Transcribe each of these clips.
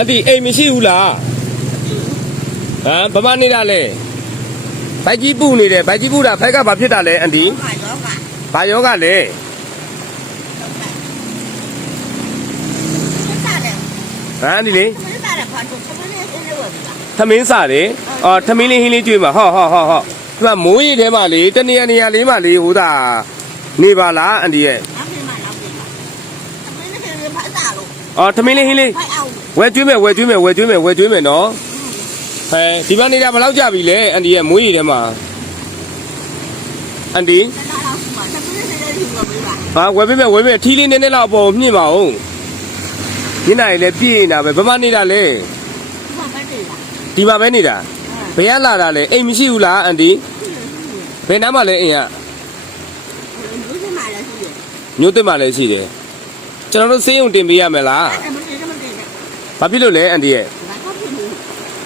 အတီအိမ်မရှိဘူးလားဟမ်ဘာမနေတာလဲဘိုက်ကြီးပူနေတယ်ဘိုက်ကြီးပူတာဘိုက်ကဘာဖြစ်တာလဲအန်တီဘာယောဂဘာယောဂလဲဆက်တယ်ဟမ်အန်တီလေမင်းသားလည်းဘာလို့သမီးလေးအင်းလေးဝယ်ပြီလားသမင်းစားတယ်အော်သမင်းလေးဟင်းလေးကျွေးမှာဟောဟောဟောဟောသူကမိုးရီထဲမှာလေတနေရာနေရာလေးမှာလေဟိုတာနေပါလားအန်တီရဲ့ နောက်ပြင်မှာနောက်ပြင်မှာသမီးလေးကဘာသာလို့အော်သမင်းလေးဟင်းလေးဖိုက်အောင်ဝဲကျွေးမယ်ဝဲကျွေးမယ်ဝဲကျွေးမယ်ဝဲကျွေးမယ်နော်ဟဲဒီမှာနေတာဘယ်လောက်ကြပြီလဲအန်တီရဲ့မိုးရီထဲမှာအန်တီတနာတော့ရှိမှာသမီးလေးလေးယူလို့ပြီလားဟာဝယ်ပေးမယ်ဝယ်ပေးမယ်ထီးလေးနည်းနည်းလောက်အပေါ်မြင့်ပါဦးညနေလေပြည့်နေတာပဲဘယ်မှနေတာလဲဒီမှာပဲတည်လားဒီမှာပဲနေတာဘယ်ကလာတာလဲအိမ်မရှိဘူးလားအန်တီဘယ်နားမှာလဲအိမ်ကလူကြီးမှလည်းရှိတယ်မြို့တင်မှာလည်းရှိတယ် ကျွန်တော်တို့စေးရုံတင်ပေးရမယ်လားအဲ့ဒါမတည်တော့မတည်နဲ့ဘာဖြစ်လို့လဲအန်တီရဲ့ဘာတော့ဖြစ်နေ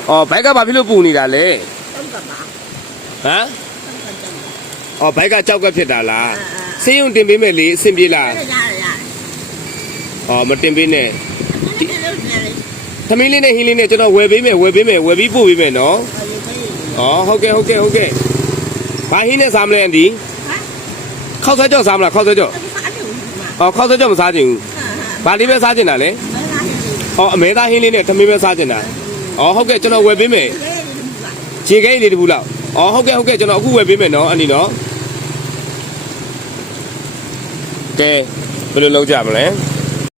အော်ဘိုက်ကဘာဖြစ်လို့ပူနေတာလဲတုံးကပါဟမ်တုံးကတုံးအော်ဘိုက်ကကြောက်ကဖြစ်တာလားစေးရုံတင်ပေးမယ်လေအဆင်ပြေလားအဲ့ဒါရတယ်ရတယ်အော်မတင်ပေးနဲ့ဒီလိုလိုနေလေသမီးလေးနဲ့ဟင်းလေးနဲ့ကျွန်တော်ဝယ်ပေးမယ်ဝယ်ပေးမယ်ဝယ်ပြီးပို့ပေးမယ်နော်အယူပေးအော်ဟုတ်ကဲ့ဟုတ်ကဲ့ဟုတ်ကဲ့ဘာဟင်းနဲ့စားမလဲအန်တီဟမ်ခောက်ဆွဲကြောက်စားမလားခောက်ဆွဲကြောက်အဲ့ဒါအတူဒီမှာအော်ခောက်ဆွဲကြောက်မစားချင်ဘူးဟာဟာ ဘာလေးပဲစားချင်တာလဲမင်းသားဟင်းလေးအော်အမဲသားဟင်းလေးနဲ့သမီးပဲစားချင်တာအော်ဟုတ်ကဲ့ကျွန်တော်ဝယ်ပေးမယ်လေးလေးပါခြေခဲလေးတစ်ခုလောက်အော်ဟုတ်ကဲ့ဟုတ်ကဲ့ကျွန်တော်အခုဝယ်ပေးမယ်နော်အန်ဒီနော်ကဲဘယ်လိုလုပ်ကြမလဲ